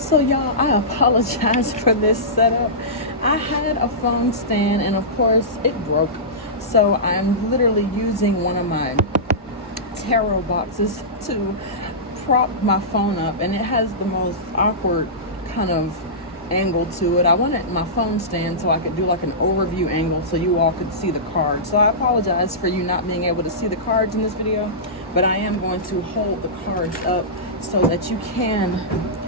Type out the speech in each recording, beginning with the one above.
So y'all, I apologize for this setup. I had a phone stand and of course it broke. So I'm literally using one of my tarot boxes to prop my phone up, and it has the most awkward kind of angle to it. I wanted my phone stand so I could do like an overview angle so you all could see the cards. So I apologize for you not being able to see the cards in this video, but I am going to hold the cards up so that you can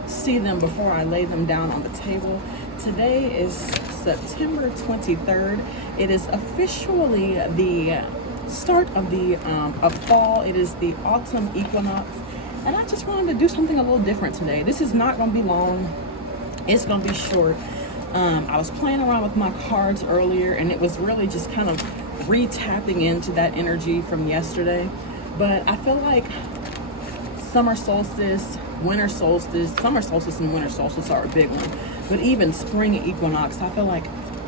see them before I lay them down on the table. Today is September 23rd. It is officially the start of the of fall. It is the autumn equinox, and I just wanted to do something a little different today. This is not going to be long. It's going to be short. I was playing around with my cards earlier, and it was really just kind of re-tapping into that energy from yesterday. But I feel like summer solstice, winter solstice, summer solstice and winter solstice are a big one. But even spring equinox, I feel like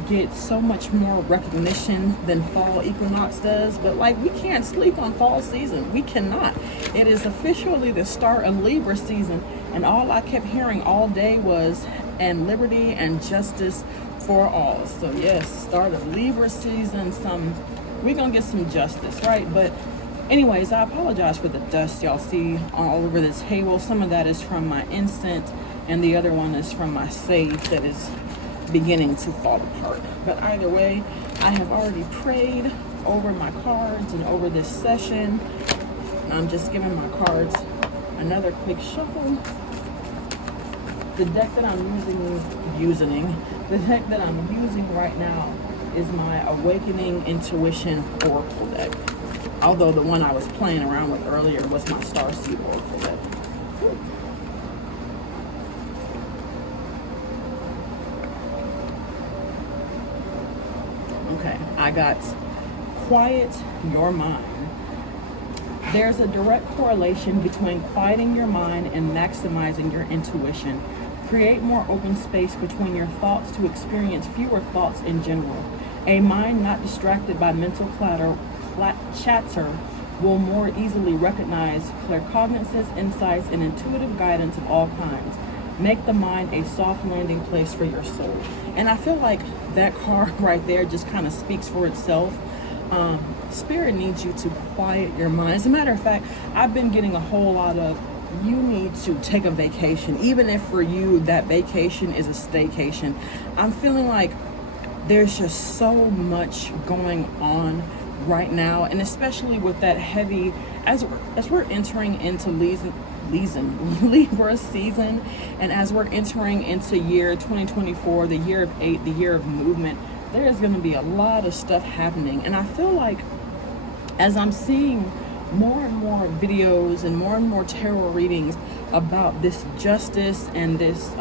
get so much more recognition than fall equinox does. But like, we can't sleep on fall season. We cannot. It is officially the start of Libra season, and all I kept hearing all day was and liberty and justice for all. So yes, start of Libra season. We're gonna get some justice, right? But anyways, I apologize for the dust y'all see all over the table. Some of that is from my incense, and the other one is from my sage that is beginning to fall apart. But either way, I have already prayed over my cards and over this session. I'm just giving my cards another quick shuffle. The deck that I'm using right now is my Awakening Intuition Oracle deck. Although the one I was playing around with earlier was my Starseed Oracle deck. Okay, I got quiet your mind. There's a direct correlation between quieting your mind and maximizing your intuition. Create more open space between your thoughts to experience fewer thoughts in general. A mind not distracted by mental chatter will more easily recognize claircognizance, insights, and intuitive guidance of all kinds. Make the mind a soft landing place for your soul. And I feel like that card right there just kind of speaks for itself. Spirit needs you to quiet your mind. As a matter of fact, I've been getting a whole lot of, you need to take a vacation. Even if for you that vacation is a staycation. I'm feeling like there's just so much going on right now, and especially with that heavy, as we're entering into Libra season, and as we're entering into year 2024, the year of 8, the year of movement, there is going to be a lot of stuff happening. And I feel like as I'm seeing more and more videos and more tarot readings about this justice and this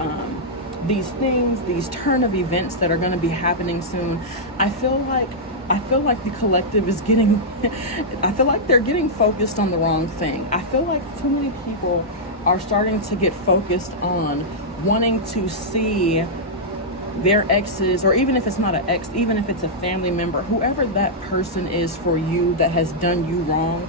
these things, these turn of events that are going to be happening soon, I feel like the collective is getting I feel like they're getting focused on the wrong thing. I feel like too many people are starting to get focused on wanting to see their exes, or even if it's not an ex, even if it's a family member, whoever that person is for you that has done you wrong.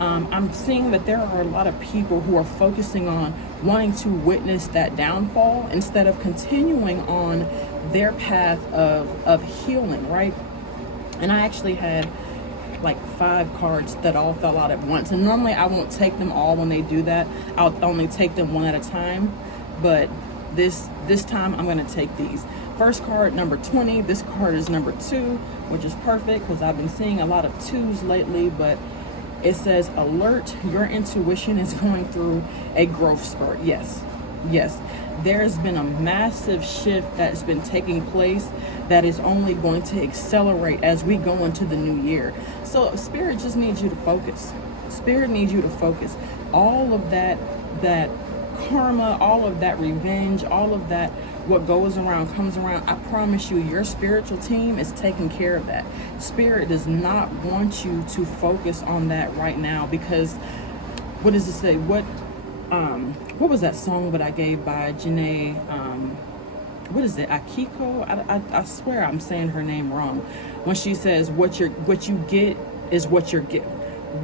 I'm seeing that there are a lot of people who are focusing on wanting to witness that downfall instead of continuing on their path of healing, right? And I actually had like 5 cards that all fell out at once. And normally I won't take them all when they do that. I'll only take them one at a time. But this time I'm going to take these. First card, number 20. This card is number 2, which is perfect because I've been seeing a lot of 2s lately. But it says, alert, your intuition is going through a growth spurt. Yes. There's been a massive shift that's been taking place that is only going to accelerate as we go into the new year. So Spirit just needs you to focus. Spirit needs you to focus. All of that karma, all of that revenge, all of that, what goes around comes around. I promise you, your spiritual team is taking care of that. Spirit does not want you to focus on that right now, because what does it say? What was that song that I gave by Janae? What is it? Akiko? I swear I'm saying her name wrong. When she says, what you get is what you're given.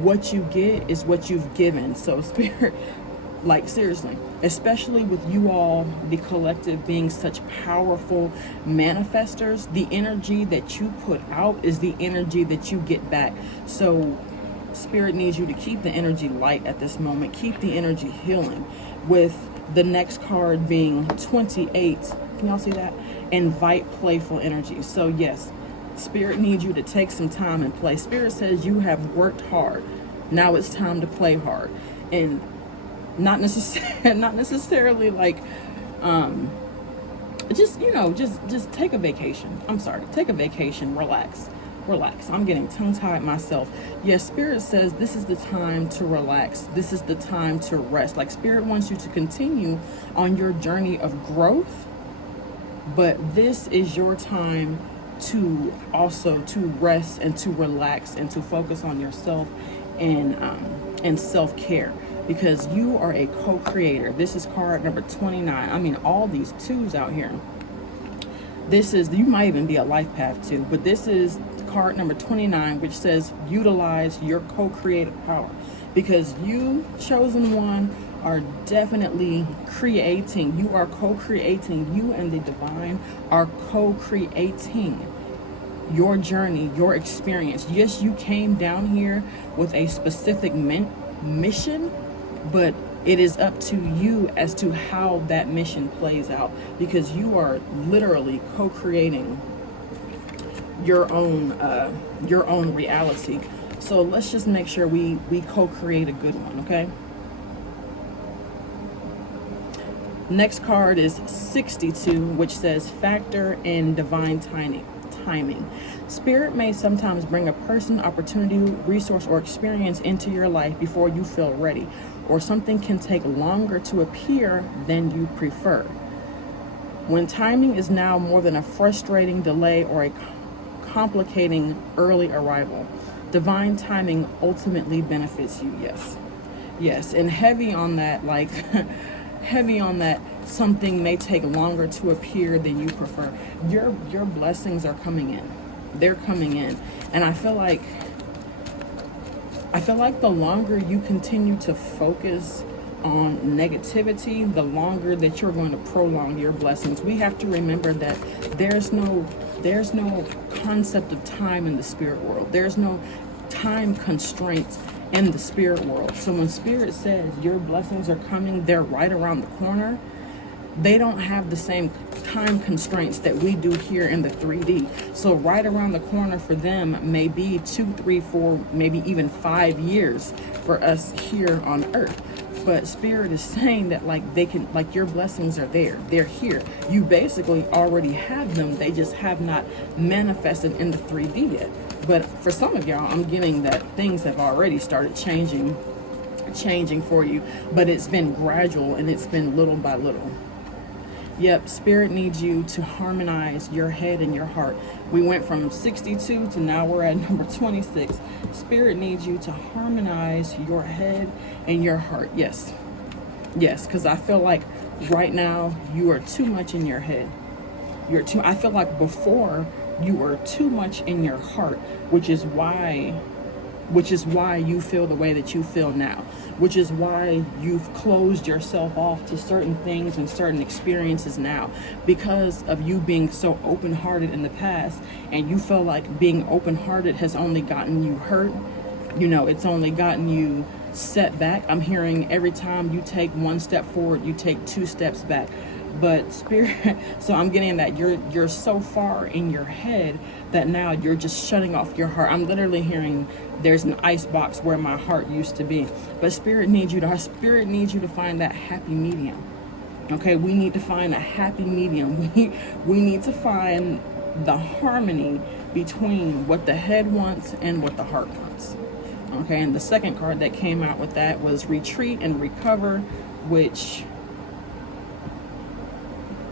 What you get is what you've given. So Spirit, Like, seriously, especially with you all, the collective, being such powerful manifestors, the energy that you put out is the energy that you get back. So Spirit needs you to keep the energy light at this moment. Keep the energy healing, with the next card being 28. Can y'all see that? Invite playful energy. So yes, Spirit needs you to take some time and play. Spirit says you have worked hard. Now it's time to play hard. And not necessarily like just take a vacation. I'm sorry, take a vacation, relax. I'm getting tongue-tied myself. Yes, Spirit says this is the time to relax. This is the time to rest. Like, Spirit wants you to continue on your journey of growth, but this is your time to also to rest and to relax and to focus on yourself and self-care, because you are a co-creator. This is card number 29. I mean, all these twos out here. This is, you might even be a life path too, but this is card number 29, which says utilize your co-creative power, because you, chosen one, are definitely creating. You are co-creating. You and the divine are co-creating your journey, your experience. Yes, you came down here with a specific mission, but it is up to you as to how that mission plays out, because you are literally co-creating your own reality. So let's just make sure we co-create a good one, okay? Next card is 62, which says factor in divine timing. Spirit may sometimes bring a person, opportunity, resource, or experience into your life before you feel ready, or something can take longer to appear than you prefer. When timing is now more than a frustrating delay or a complicating early arrival, divine timing ultimately benefits you. Yes, and heavy on that, like heavy on that, something may take longer to appear than you prefer. Your blessings are coming in. They're coming in. And I feel like the longer you continue to focus on negativity, the longer that you're going to prolong your blessings. We have to remember that there's no concept of time in the spirit world. There's no time constraints in the spirit world. So when Spirit says your blessings are coming, they're right around the corner, they don't have the same time constraints that we do here in the 3D. So right around the corner for them may be 2, 3, 4, maybe even 5 years for us here on earth. But Spirit is saying that, like, they can, like, your blessings are there. They're here. You basically already have them. They just have not manifested in the 3D yet. But for some of y'all, I'm getting that things have already started changing for you. But it's been gradual and it's been little by little. Yep, Spirit needs you to harmonize your head and your heart. We went from 62 to now we're at number 26. Spirit needs you to harmonize your head and your heart. Yes, because I feel like right now you are too much in your head. I feel like before you were too much in your heart, which is why you feel the way that you feel now, which is why you've closed yourself off to certain things and certain experiences now, because of you being so open-hearted in the past, and you feel like being open-hearted has only gotten you hurt. You know, it's only gotten you set back. I'm hearing every time you take one step forward, you take 2 steps back. But Spirit, so I'm getting that you're so far in your head that now you're just shutting off your heart. I'm literally hearing there's an ice box where my heart used to be. But Spirit needs you to find that happy medium. Okay, we need to find a happy medium. We need to find the harmony between what the head wants and what the heart wants. Okay, and the second card that came out with that was retreat and recover, which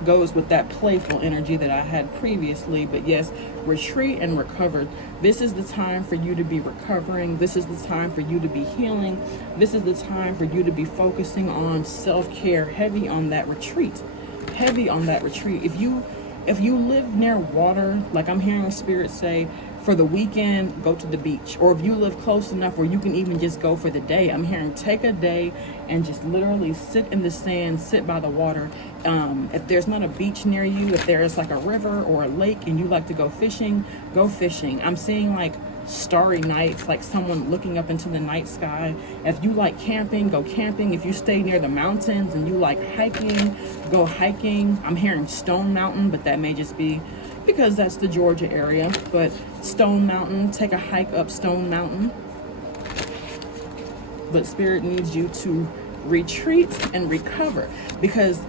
goes with that playful energy that I had previously. But yes, retreat and recover. This is the time for you to be recovering. This is the time for you to be healing. This is the time for you to be focusing on self-care. Heavy on that retreat. If if you live near water, like I'm hearing Spirit say, for the weekend, go to the beach. Or if you live close enough where you can even just go for the day, I'm hearing take a day and just literally sit in the sand, sit by the water. If there's not a beach near you, if there's like a river or a lake and you like to go fishing, go fishing. I'm seeing like starry nights, like someone looking up into the night sky. If you like camping, go camping. If you stay near the mountains and you like hiking, go hiking. I'm hearing Stone Mountain, but that may just be because that's the Georgia area. But Stone Mountain, take a hike up Stone Mountain. But Spirit needs you to retreat and recover, because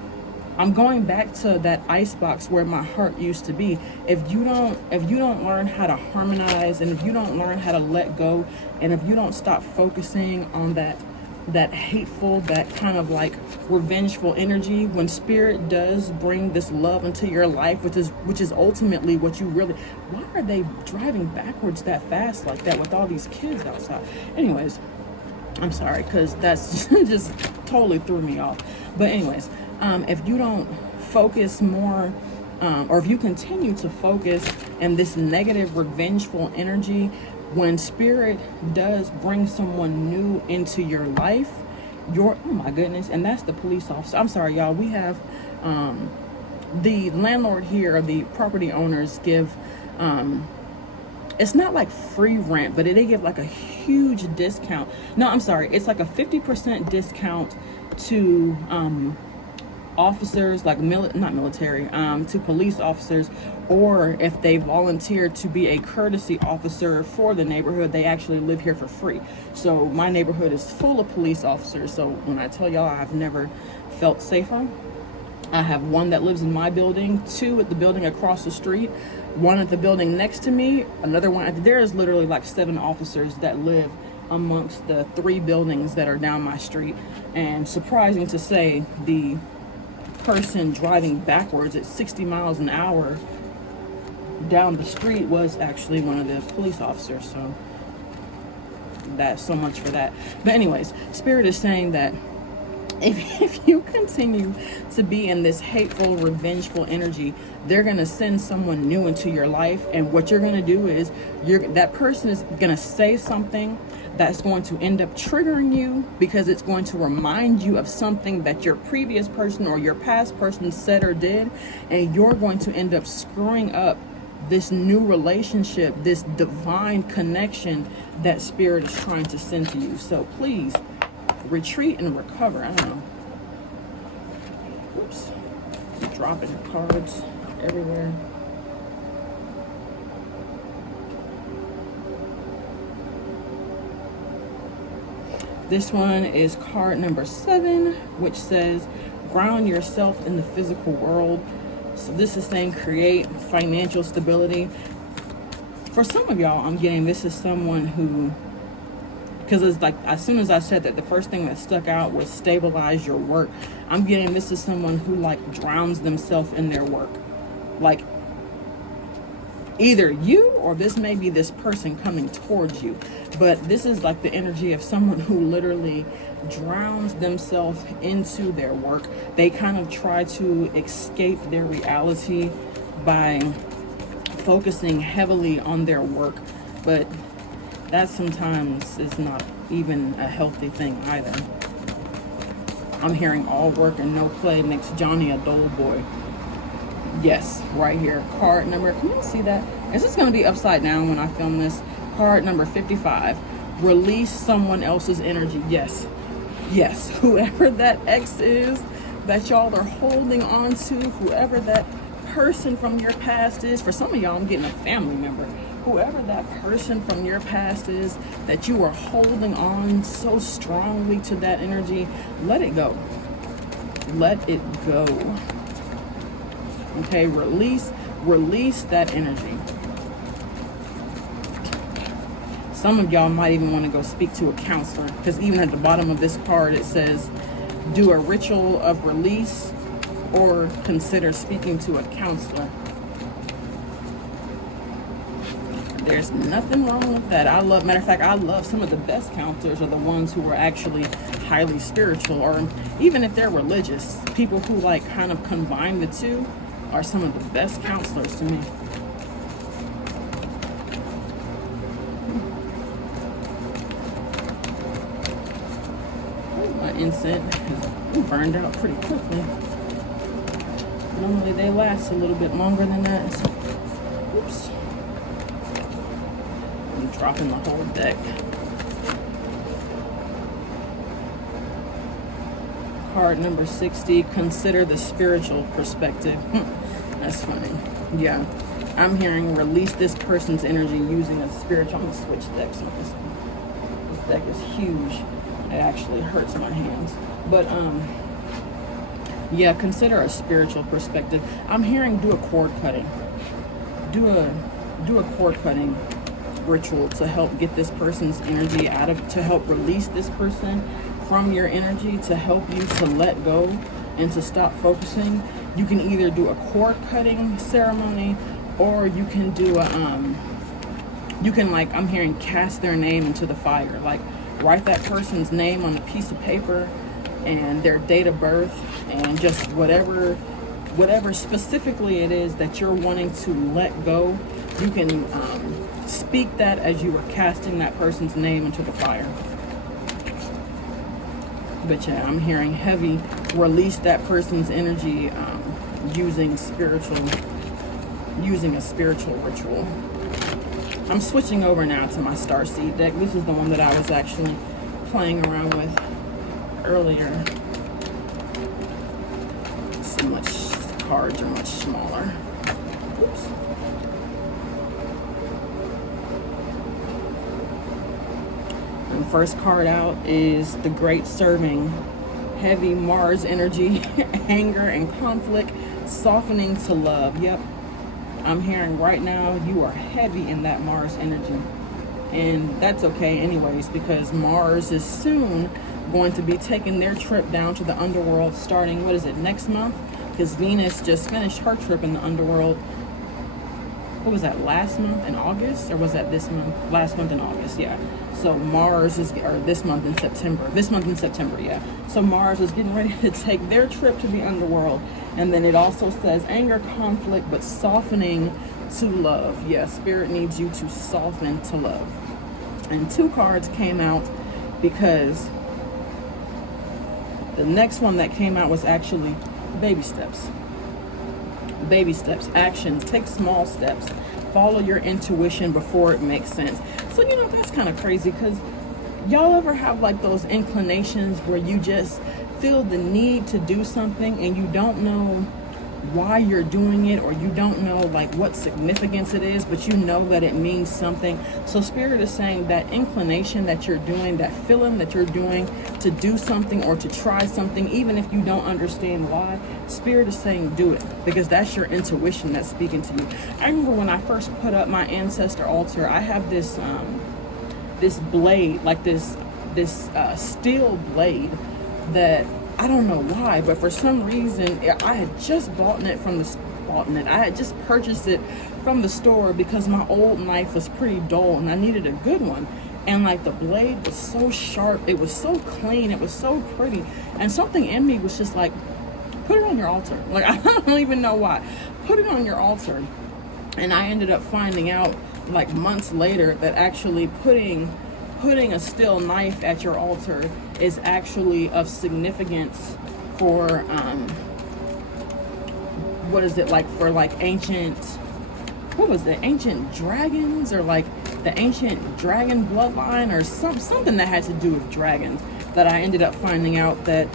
I'm going back to that ice box where my heart used to be. If you don't learn how to harmonize, and if you don't learn how to let go, and if you don't stop focusing on that hateful, that kind of like revengeful energy, when Spirit does bring this love into your life, which is ultimately what you really, why are they driving backwards that fast like that with all these kids outside? Anyways, I'm sorry, because that's just totally threw me off. But anyways, if you don't focus more, or if you continue to focus in this negative, revengeful energy, when Spirit does bring someone new into your life, oh my goodness, and that's the police officer. I'm sorry, y'all. We have the landlord here, or the property owners give, it's not like free rent, but they give like a huge discount. No, I'm sorry. It's like a 50% discount to officers, like not military, to police officers, or if they volunteer to be a courtesy officer for the neighborhood, they actually live here for free. So my neighborhood is full of police officers. So when I tell y'all I've never felt safer, I have one that lives in my building, two at the building across the street, one at the building next to me, another one. There is literally like 7 officers that live amongst the 3 buildings that are down my street. And surprising to say, the person driving backwards at 60 miles an hour down the street was actually one of the police officers. So that's so much for that. But anyways, Spirit is saying that if you continue to be in this hateful, revengeful energy, they're going to send someone new into your life. And what you're going to do is that person is going to say something that's going to end up triggering you, because it's going to remind you of something that your previous person or your past person said or did. And you're going to end up screwing up this new relationship, this divine connection that Spirit is trying to send to you. So please retreat and recover. I don't know. Oops. I'm dropping cards everywhere. This one is card number 7, which says ground yourself in the physical world. So this is saying create financial stability. For some of y'all, I'm getting this is someone who, because it's like, as soon as I said that, the first thing that stuck out was stabilize your work. I'm getting this is someone who like drowns themselves in their work. Like either you, or this may be this person coming towards you. But this is like the energy of someone who literally drowns themselves into their work. They kind of try to escape their reality by focusing heavily on their work. But that sometimes is not even a healthy thing either. I'm hearing all work and no play makes Johnny a dull boy. Yes, right here. Card number, can you see that? Is this going to be upside down when I film this? Card number 55. Release someone else's energy. Yes. Yes. Whoever that ex is that y'all are holding on to, whoever that person from your past is. For some of y'all, I'm getting a family member. Whoever that person from your past is that you are holding on so strongly to that energy, let it go. Let it go. Okay, release that energy. Some of y'all might even want to go speak to a counselor, because even at the bottom of this card it says do a ritual of release or consider speaking to a counselor. There's nothing wrong with that. Matter of fact, I love some of the best counselors are the ones who are actually highly spiritual, or even if they're religious, people who like kind of combine the two. are some of the best counselors to me. My incense has burned out pretty quickly. Normally they last a little bit longer than that. So, oops. I'm dropping the whole deck. Card number 60, consider the spiritual perspective. That's funny. Yeah, I'm hearing release this person's energy using a spiritual. I'm gonna switch decks on this one. This deck is huge. It actually hurts my hands. But yeah, consider a spiritual perspective. I'm hearing do a cord cutting. Do a cord cutting ritual to help get this person's energy out of, to help release this person from your energy, to help you to let go and to stop focusing. You can either do a cord cutting ceremony, or you can do a you can, like, I'm hearing cast their name into the fire. Like, write that person's name on a piece of paper and their date of birth, and just whatever specifically it is that you're wanting to let go, you can speak that as you are casting that person's name into the fire. But yeah, I'm hearing heavy release that person's energy using a spiritual ritual. I'm switching over now to my Starseed deck. This is the one that I was actually playing around with earlier. So much, the cards are much smaller. Oops. And first card out is the Great Serving. Heavy Mars energy, anger and conflict, softening to love. Yep. I'm hearing right now you are heavy in that Mars energy. And that's okay anyways, because Mars is soon going to be taking their trip down to the underworld starting, what is it, next month? Because Venus just finished her trip in the underworld. What was that, last month in August? Or was that this month? Last month in August, yeah. So Mars is, or this month in September, yeah. So Mars is getting ready to take their trip to the underworld. And then it also says anger, conflict, but softening to love. Yeah, Spirit needs you to soften to love. And 2 cards came out because the next one that came out was actually baby steps. Baby steps, actions, take small steps, follow your intuition before it makes sense. So, you know, that's kind of crazy, because y'all ever have like those inclinations where you just feel the need to do something and you don't know why you're doing it, or you don't know like what significance it is, but you know that it means something. So Spirit is saying that inclination that you're doing, that feeling that you're doing to do something or to try something, even if you don't understand why, Spirit is saying do it, because that's your intuition that's speaking to you. I remember when I first put up my ancestor altar, I have this this blade, like this steel blade that I don't know why, but for some reason I had just I had just purchased it from the store because my old knife was pretty dull and I needed a good one. And like the blade was so sharp, it was so clean, it was so pretty, and something in me was just like, put it on your altar. Like, I don't even know why. Put it on your altar. And I ended up finding out like months later that actually putting a steel knife at your altar is actually of significance for what is it, like for like ancient, what was it, ancient dragons, or like the ancient dragon bloodline, or something that had to do with dragons, that I ended up finding out that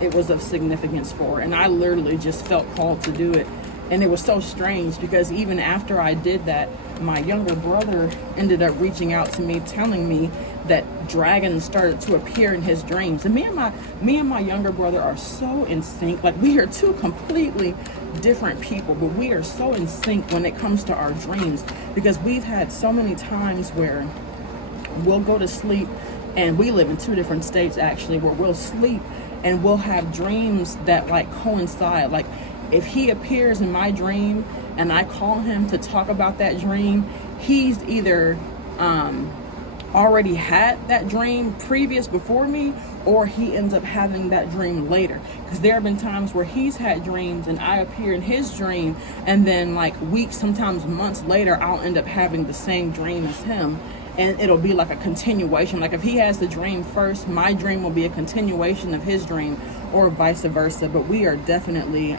it was of significance for. And I literally just felt called to do it. And it was so strange because even after I did that, my younger brother ended up reaching out to me, telling me that dragons started to appear in his dreams. And me and my younger brother are so in sync. Like, we are 2 completely different people, but we are so in sync when it comes to our dreams, because we've had so many times where we'll go to sleep, and we live in 2 different states actually, where we'll sleep and we'll have dreams that like coincide. Like, if he appears in my dream and I call him to talk about that dream, he's either already had that dream previous before me, or he ends up having that dream later. Because there have been times where he's had dreams and I appear in his dream, and then like weeks, sometimes months later, I'll end up having the same dream as him, and it'll be like a continuation. Like if he has the dream first, my dream will be a continuation of his dream, or vice versa. But we are definitely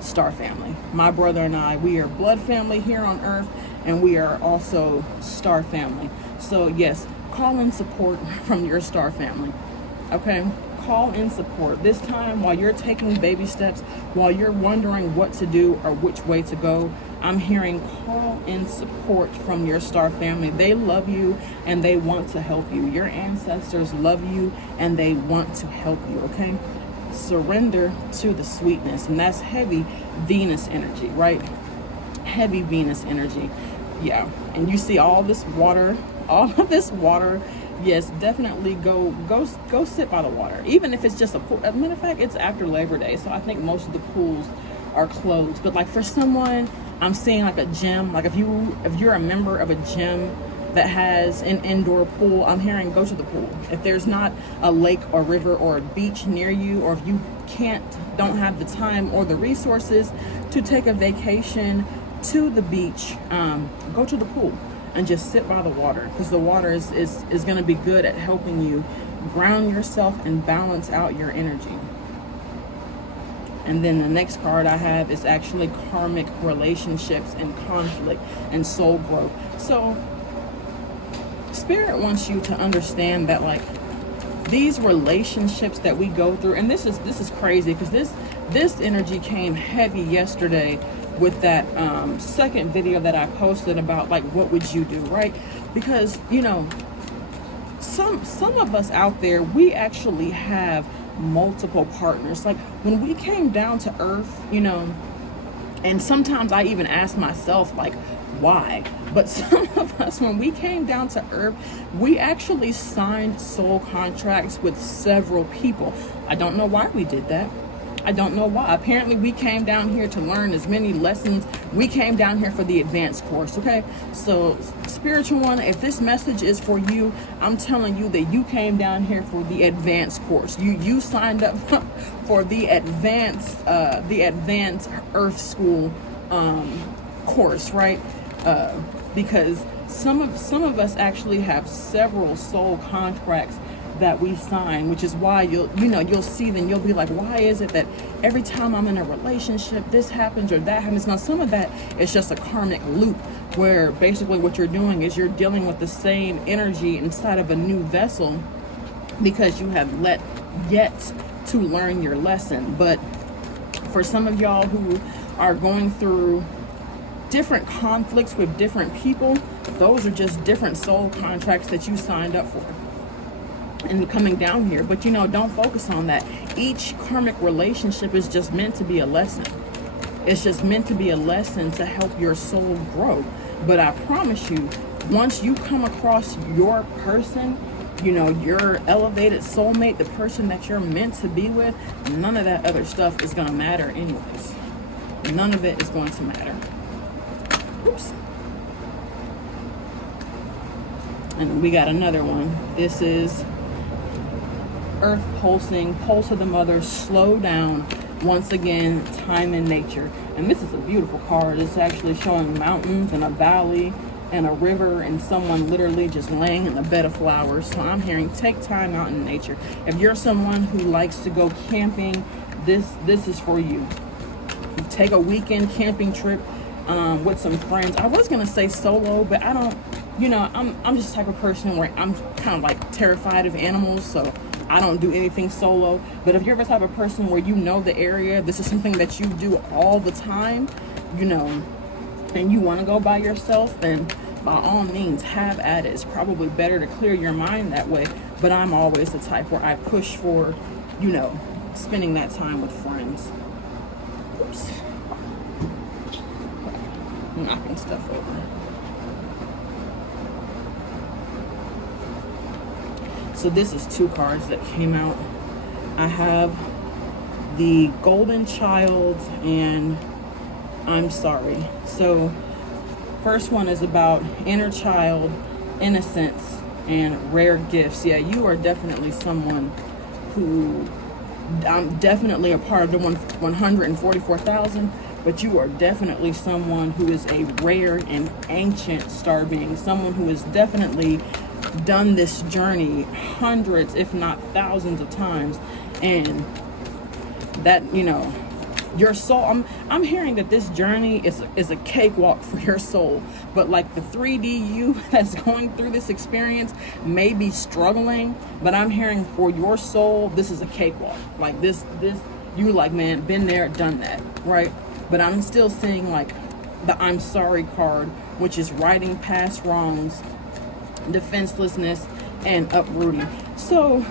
star family. My brother and I, we are blood family here on earth, and we are also star family. So yes, call in support from your star family. Okay, call in support. This time, while you're taking baby steps, while you're wondering what to do or which way to go, I'm hearing call in support from your star family. They love you and they want to help you. Your ancestors love you and they want to help you, okay? Surrender to the sweetness. And that's heavy Venus energy, right? Heavy Venus energy. Yeah. And you see all this water, all of this water. Yes, definitely go sit by the water. Even if it's just a pool. As a matter of fact, it's after Labor Day, so I think most of the pools are closed. But like for someone, I'm seeing like a gym. Like if you're a member of a gym that has an indoor pool, I'm hearing go to the pool. If there's not a lake or river or a beach near you, or if you don't have the time or the resources to take a vacation to the beach, go to the pool and just sit by the water, because the water is going to be good at helping you ground yourself and balance out your energy. And then the next card I have is actually karmic relationships and conflict and soul growth. So Spirit wants you to understand that like these relationships that we go through, and this is crazy because this energy came heavy yesterday with that second video that I posted about like what would you do, right? Because you know, some of us out there, we actually have multiple partners. Like when we came down to earth, you know, and sometimes I even ask myself like why, but some of us, when we came down to earth, we actually signed soul contracts with several people. I don't know why we did that. I don't know why. Apparently we came down here to learn as many lessons. We came down here for the advanced course, okay? So spiritual one, if this message is for you, I'm telling you that you came down here for the advanced course. You signed up for the advanced earth school course, right? Because some of us actually have several soul contracts that we sign, which is why you'll see them, you'll be like, why is it that every time I'm in a relationship this happens or that happens? Now some of that is just a karmic loop, where basically what you're doing is you're dealing with the same energy inside of a new vessel because you have yet to learn your lesson. But for some of y'all who are going through different conflicts with different people, those are just different soul contracts that you signed up for and coming down here. But you know, don't focus on that. Each karmic relationship is just meant to be a lesson. It's just meant to be a lesson to help your soul grow. But I promise you, once you come across your person, you know, your elevated soulmate, the person that you're meant to be with, none of that other stuff is going to matter anyways. None of it is going to matter. Oops. And we got another one. This is Earth pulsing, pulse of the mother, slow down. Once again, time in nature. And this is a beautiful card. It's actually showing mountains and a valley and a river and someone literally just laying in a bed of flowers. So I'm hearing take time out in nature. If you're someone who likes to go camping, this is for you. Take a weekend camping trip with some friends. I was gonna say solo, but I don't, you know, I'm just the type of person where I'm kind of like terrified of animals, so I don't do anything solo. But if you're the type of person where you know the area, this is something that you do all the time, you know, and you want to go by yourself, then by all means have at it. It's probably better to clear your mind that way. But I'm always the type where I push for, you know, spending that time with friends. Oops. Knocking stuff over. So this is two cards that came out. I have the Golden Child and I'm Sorry. So first one is about inner child, innocence, and rare gifts. Yeah, you are definitely someone who, I'm definitely a part of the 144,000, but you are definitely someone who is a rare and ancient star being, someone who has definitely done this journey hundreds, if not thousands of times. And that, your soul, I'm hearing that this journey is a cakewalk for your soul, but like the 3D you that's going through this experience may be struggling, but I'm hearing for your soul, this is a cakewalk. Like this you like, man, been there, done that, right? But I'm still seeing like the I'm sorry card, which is righting past wrongs, defenselessness, and uprooting. So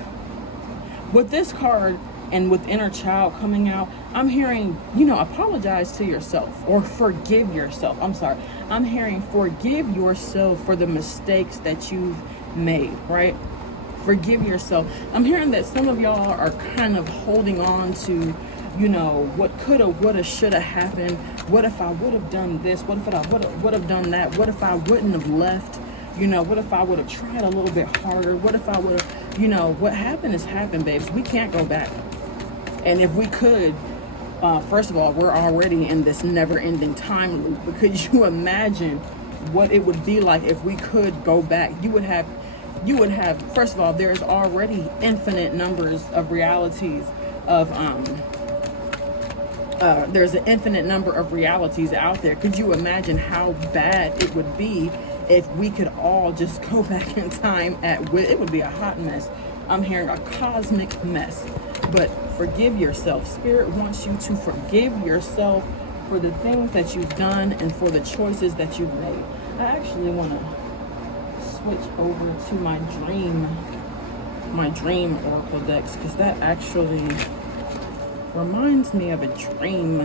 with this card and with inner child coming out, I'm hearing, apologize to yourself or forgive yourself. I'm sorry. I'm hearing forgive yourself for the mistakes that you've made, right? Forgive yourself. I'm hearing that some of y'all are kind of holding on to, what coulda, woulda, shoulda happened. What if I would have done this? What if I would have done that? What if I wouldn't have left? What if I would have tried a little bit harder? What if I would have, what happened has happened, babes. We can't go back. And if we could, first of all, we're already in this never-ending time loop. Because you imagine what it would be like if we could go back. You would have, first of all, there's already infinite numbers of realities of, there's an infinite number of realities out there. Could you imagine how bad it would be if we could all just go back in time it would be a hot mess. I'm hearing a cosmic mess. But forgive yourself. Spirit wants you to forgive yourself for the things that you've done and for the choices that you've made. I actually want to switch over to my dream oracle decks, because that actually reminds me of a dream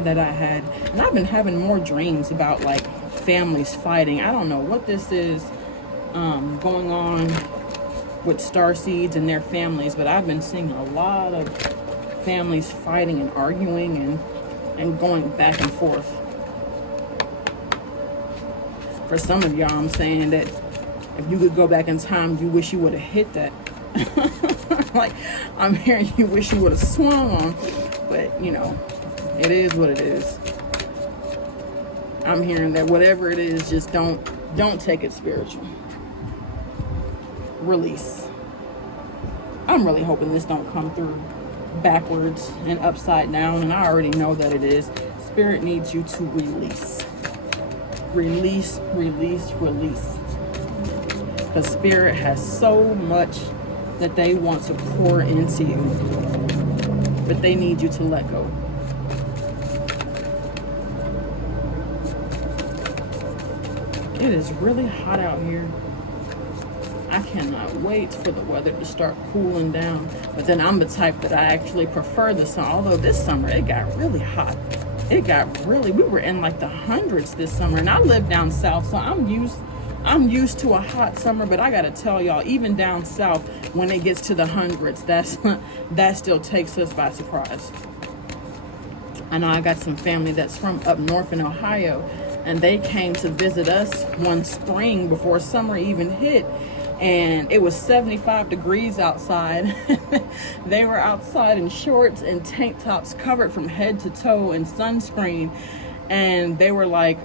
that I had. And I've been having more dreams about like families fighting. I don't know what this is going on with starseeds and their families, but I've been seeing a lot of families fighting and arguing and going back and forth. For some of y'all, I'm saying that if you could go back in time, you wish you would have hit that. Like, I'm hearing you wish you would have swung on, but it is what it is. I'm hearing that whatever it is, just don't take it spiritual. Release. I'm really hoping this don't come through backwards and upside down, and I already know that it is. Spirit needs you to release. Release, release, release. Because Spirit has so much that they want to pour into you, but they need you to let go. It is really hot out here. I cannot wait for the weather to start cooling down. But then I'm the type that I actually prefer the summer. Although this summer it got really hot. We were in like the hundreds this summer, and I live down south, so I'm used to a hot summer. But I gotta tell y'all, even down south, when it gets to the hundreds, that still takes us by surprise. I know I got some family that's from up north in Ohio, and they came to visit us one spring before summer even hit. And it was 75 degrees outside. They were outside in shorts and tank tops covered from head to toe in sunscreen. And they were like,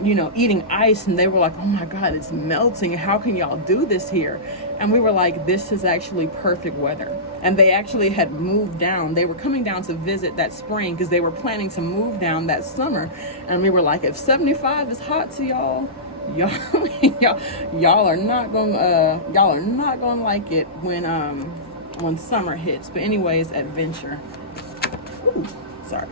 eating ice. And they were like, oh my God, it's melting. How can y'all do this here? And we were like, this is actually perfect weather. And they actually had moved down. They were coming down to visit that spring because they were planning to move down that summer. And we were like, if 75 is hot to y'all, y'all are not gonna like it when summer hits. But anyways, adventure. Ooh, sorry.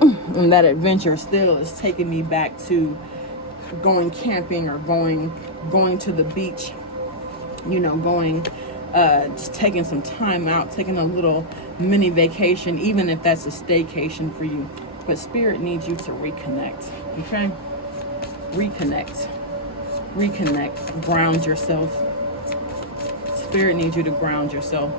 And that adventure still is taking me back to going camping or going to the beach. Just taking some time out, taking a little mini vacation, even if that's a staycation for you. But Spirit needs you to reconnect. Okay. Reconnect, ground yourself. Spirit needs you to ground yourself.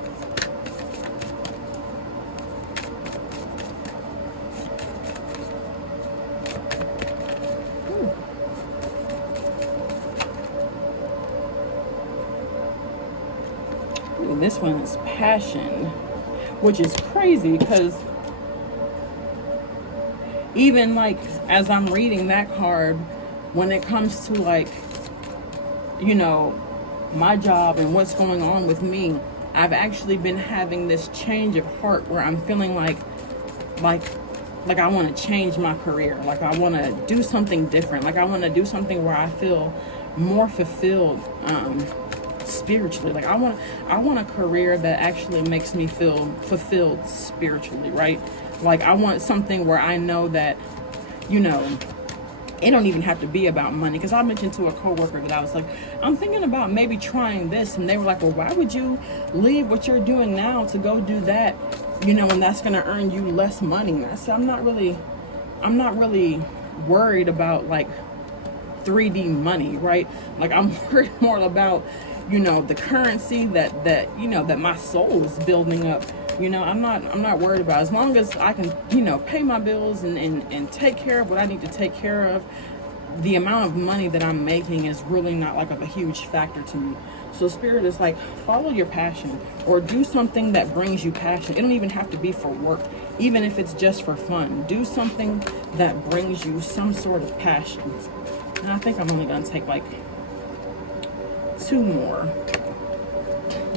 twin's passion, which is crazy because even like as I'm reading that card, when it comes to like, you know, my job and what's going on with me, I've actually been having this change of heart where I'm feeling like I want to change my career. Like I want to do something different. Like I want to do something where I feel more fulfilled spiritually. Like I want a career that actually makes me feel fulfilled spiritually, right? Like I want something where I know that, you know, it don't even have to be about money. Because I mentioned to a coworker that I was like, I'm thinking about maybe trying this, and they were like, well, why would you leave what you're doing now to go do that, you know, and that's going to earn you less money? And I said, I'm not really worried about like 3D money, right? Like I'm worried more about, you know, the currency that you know, that my soul is building up. You know, I'm not worried about it. As long as I can, you know, pay my bills and take care of what I need to take care of, the amount of money that I'm making is really not like a huge factor to me. So Spirit is like, follow your passion or do something that brings you passion. It don't even have to be for work. Even if it's just for fun, do something that brings you some sort of passion. And I think I'm only going to take like 2 more.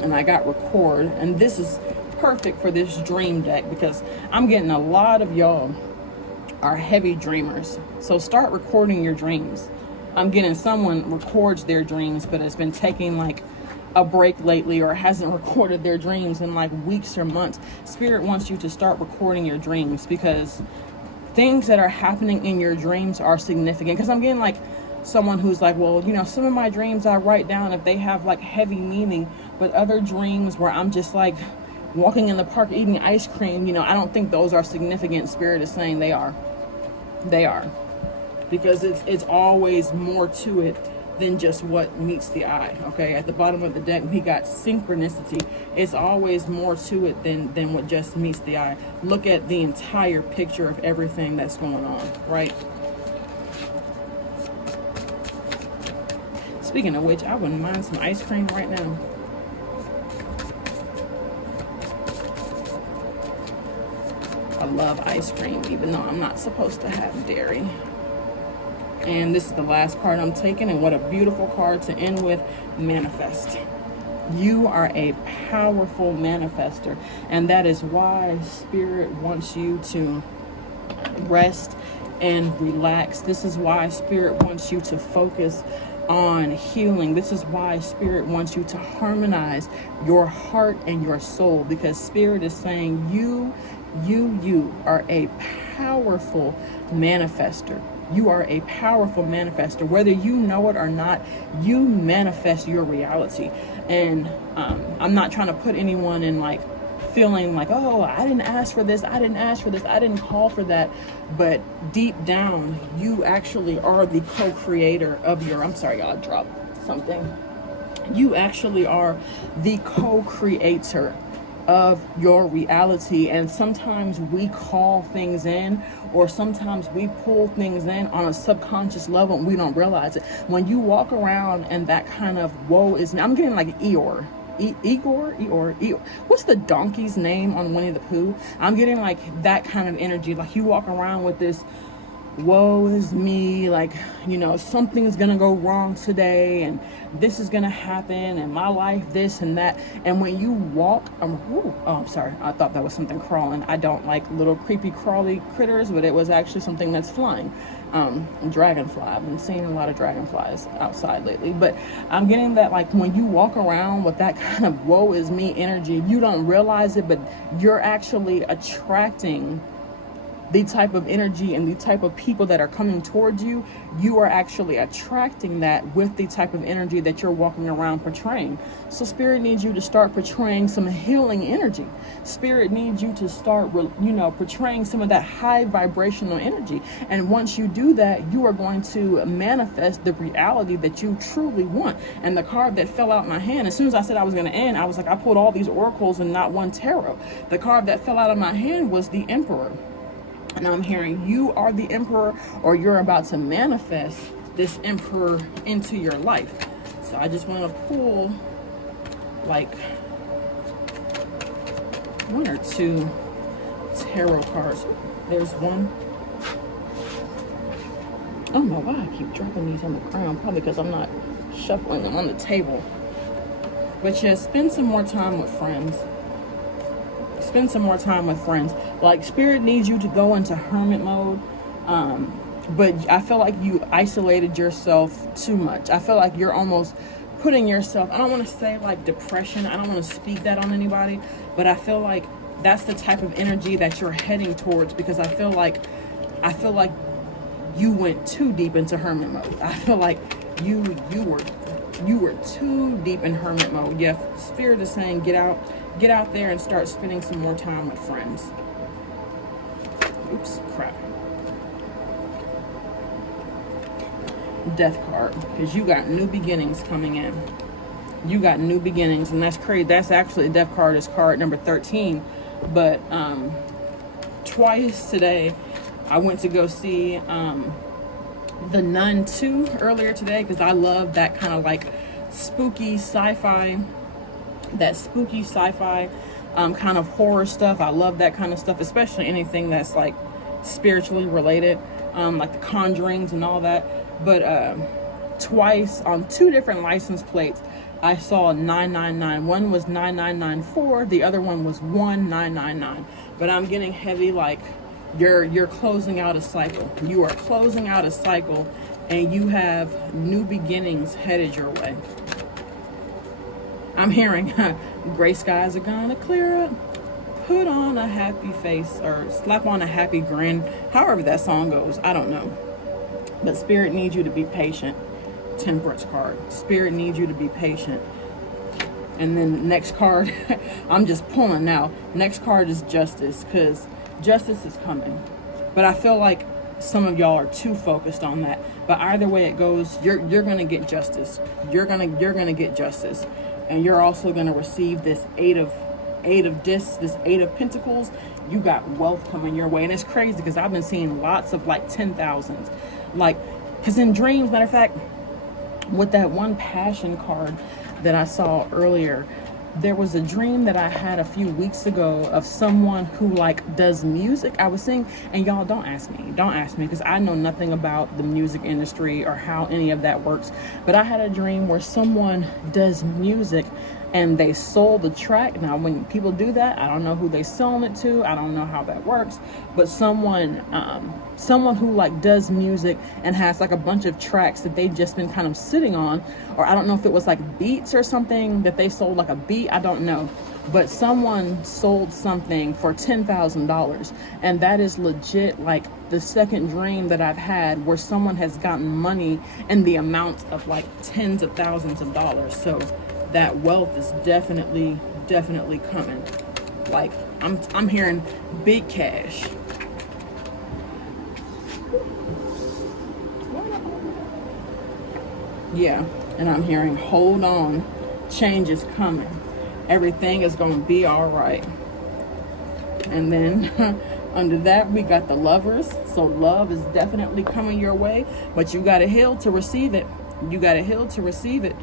And I got record. And this is perfect for this dream deck because I'm getting a lot of y'all are heavy dreamers. So start recording your dreams. I'm getting someone records their dreams, but has been taking like a break lately or hasn't recorded their dreams in like weeks or months. Spirit wants you to start recording your dreams because things that are happening in your dreams are significant. Because I'm getting like someone who's like, well, you know, some of my dreams I write down if they have like heavy meaning, but other dreams where I'm just like walking in the park eating ice cream, you know, I don't think those are significant. Spirit is saying they are. They are. Because it's always more to it than just what meets the eye. Okay, at the bottom of the deck we got synchronicity. It's always more to it than what just meets the eye. Look at the entire picture of everything that's going on, right? Speaking of which, I wouldn't mind some ice cream right now. I love ice cream, even though I'm not supposed to have dairy. And this is the last card I'm taking, and what a beautiful card to end with. Manifest. You are a powerful manifester, and that is why Spirit wants you to rest and relax. This is why Spirit wants you to focus on healing. This is why Spirit wants you to harmonize your heart and your soul, because Spirit is saying you are a powerful manifester. You are a powerful manifester. Whether you know it or not, you manifest your reality. And I'm not trying to put anyone in like feeling like, oh, I didn't ask for this, I didn't call for that. But deep down, you actually are the co-creator of your, I'm sorry, y'all, I dropped something. You actually are the co-creator of your reality. And sometimes we call things in, or sometimes we pull things in on a subconscious level and we don't realize it. When you walk around and that kind of woe is, I'm getting like Eeyore. What's the donkey's name on Winnie the Pooh? I'm getting like that kind of energy. Like you walk around with this woe is me, like, you know, something's gonna go wrong today and this is gonna happen and my life this and that. And when you walk, I'm sorry, I thought that was something crawling. I don't like little creepy crawly critters, but it was actually something that's flying. Dragonfly. I've been seeing a lot of dragonflies outside lately, but I'm getting that like when you walk around with that kind of woe is me energy, you don't realize it, but you're actually attracting the type of energy and the type of people that are coming towards you. You are actually attracting that with the type of energy that you're walking around portraying. So Spirit needs you to start portraying some healing energy. Spirit needs you to start, portraying some of that high vibrational energy. And once you do that, you are going to manifest the reality that you truly want. And the card that fell out my hand, as soon as I said I was going to end, I was like, I pulled all these oracles and not one tarot. The card that fell out of my hand was the Emperor. And I'm hearing you are the Emperor, or you're about to manifest this Emperor into your life. So I just want to pull like one or two tarot cards. There's one. I don't know why I keep dropping these on the ground. Probably because I'm not shuffling them on the table. But yeah, spend some more time with friends. Spend some more time with friends. Like, Spirit needs you to go into hermit mode. But I feel like you isolated yourself too much. I feel like you're almost putting yourself, I don't want to say like depression. I don't want to speak that on anybody. But I feel like that's the type of energy that you're heading towards, because I feel like you went too deep into hermit mode. I feel like you were too deep in hermit mode. Yeah, Spirit is saying get out there and start spending some more time with friends. Oops, crap. Death card, because you got new beginnings coming in. You got new beginnings, and that's crazy. That's actually, death card is card number 13. But twice today I went to go see The Nun 2 earlier today, because I love that kind of like spooky sci-fi, kind of horror stuff. I love that kind of stuff, especially anything that's like spiritually related, like the Conjurings and all that. But twice on two different license plates I saw 999. One was 9994, the other one was 1999. But I'm getting heavy, like you're closing out a cycle. You are closing out a cycle, and you have new beginnings headed your way. I'm hearing gray skies are gonna clear up. Put on a happy face, or slap on a happy grin. However that song goes, I don't know. But Spirit needs you to be patient. Temperance card. Spirit needs you to be patient. And then next card, I'm just pulling now. Next card is Justice, because justice is coming. But I feel like some of y'all are too focused on that. But either way it goes, you're gonna get justice. You're gonna get justice. And you're also gonna receive this eight of discs, this 8 of Pentacles. You got wealth coming your way. And it's crazy because I've been seeing lots of like 10,000s. Like, because in dreams, matter of fact, with that one passion card that I saw earlier, there was a dream that I had a few weeks ago of someone who like does music. I was seeing, and y'all don't ask me because I know nothing about the music industry or how any of that works. But I had a dream where someone does music and they sold the track. Now, when people do that, I don't know who they selling it to. I don't know how that works. But someone who like does music and has like a bunch of tracks that they've just been kind of sitting on, or I don't know if it was like beats or something that they sold, like a beat. I don't know. But someone sold something for $10,000, and that is legit like the second dream that I've had where someone has gotten money in the amount of like tens of thousands of dollars. So that wealth is definitely coming. Like I'm hearing big cash. Yeah, and I'm hearing hold on, change is coming. Everything is going to be all right. And then under that, we got the Lovers. So love is definitely coming your way, but you got to heal to receive it. You got to heal to receive it.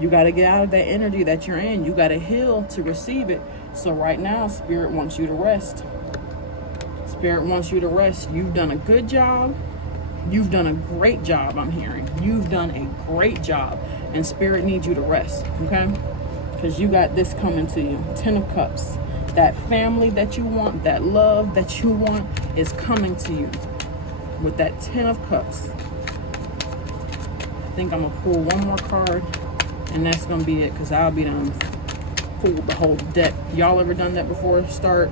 You got to get out of that energy that you're in. You got to heal to receive it. So right now, Spirit wants you to rest. Spirit wants you to rest. You've done a good job. You've done a great job, I'm hearing. You've done a great job. And Spirit needs you to rest, okay? Because you got this coming to you. 10 of Cups. That family that you want, that love that you want is coming to you with that 10 of Cups. I think I'm going to pull one more card, and that's going to be it, because I'll be done pulled the whole deck. Y'all ever done that before? Start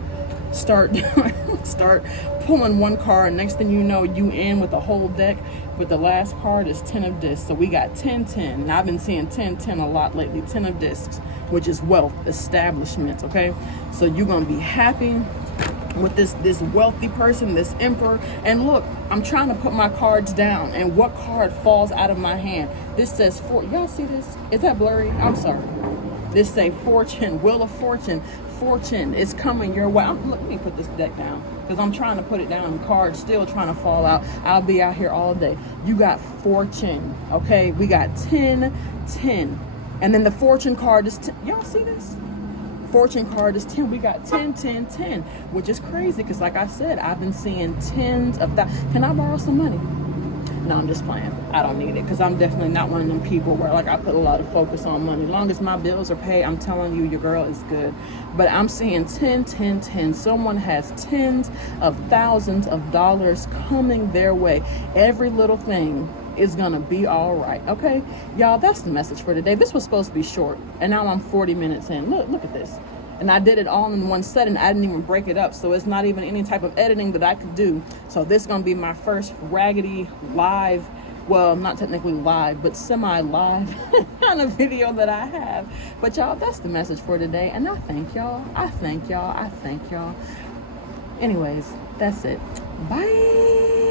pulling one card. Next thing you know, you in with the whole deck. But the last card is 10 of discs. So we got 10-10. And I've been seeing 10-10 a lot lately. 10 of discs, which is wealth, establishment, okay? So you're going to be happy with this wealthy person, this emperor. And look, I'm trying to put my cards down. And what card falls out of my hand? This says y'all see this? Is that blurry? I'm sorry. This say fortune, wheel of fortune. Fortune is coming your way. Let me put this deck down because I'm trying to put it down. The card's still trying to fall out. I'll be out here all day. You got fortune, okay? We got 10-10. And then the fortune card is, y'all see this? fortune card is 10. We got 10, 10, 10, which is crazy because, like I said, I've been seeing tens of thousands. Can I borrow some money? No, I'm just playing. I don't need it because I'm definitely not one of them people where like I put a lot of focus on money. As long as my bills are paid, I'm telling you, your girl is good. But I'm seeing 10, 10, 10. Someone has tens of thousands of dollars coming their way. Every little thing is gonna be all right. Okay, y'all, that's the message for today. This was supposed to be short, and now I'm 40 minutes in. Look at this. And I did it all in one set, and I didn't even break it up, so it's not even any type of editing that I could do. So this is gonna be my first raggedy live, well, not technically live, but semi-live kind of video that I have. But y'all, that's the message for today, and I thank y'all. I thank y'all. I thank y'all. Anyways, that's it. Bye.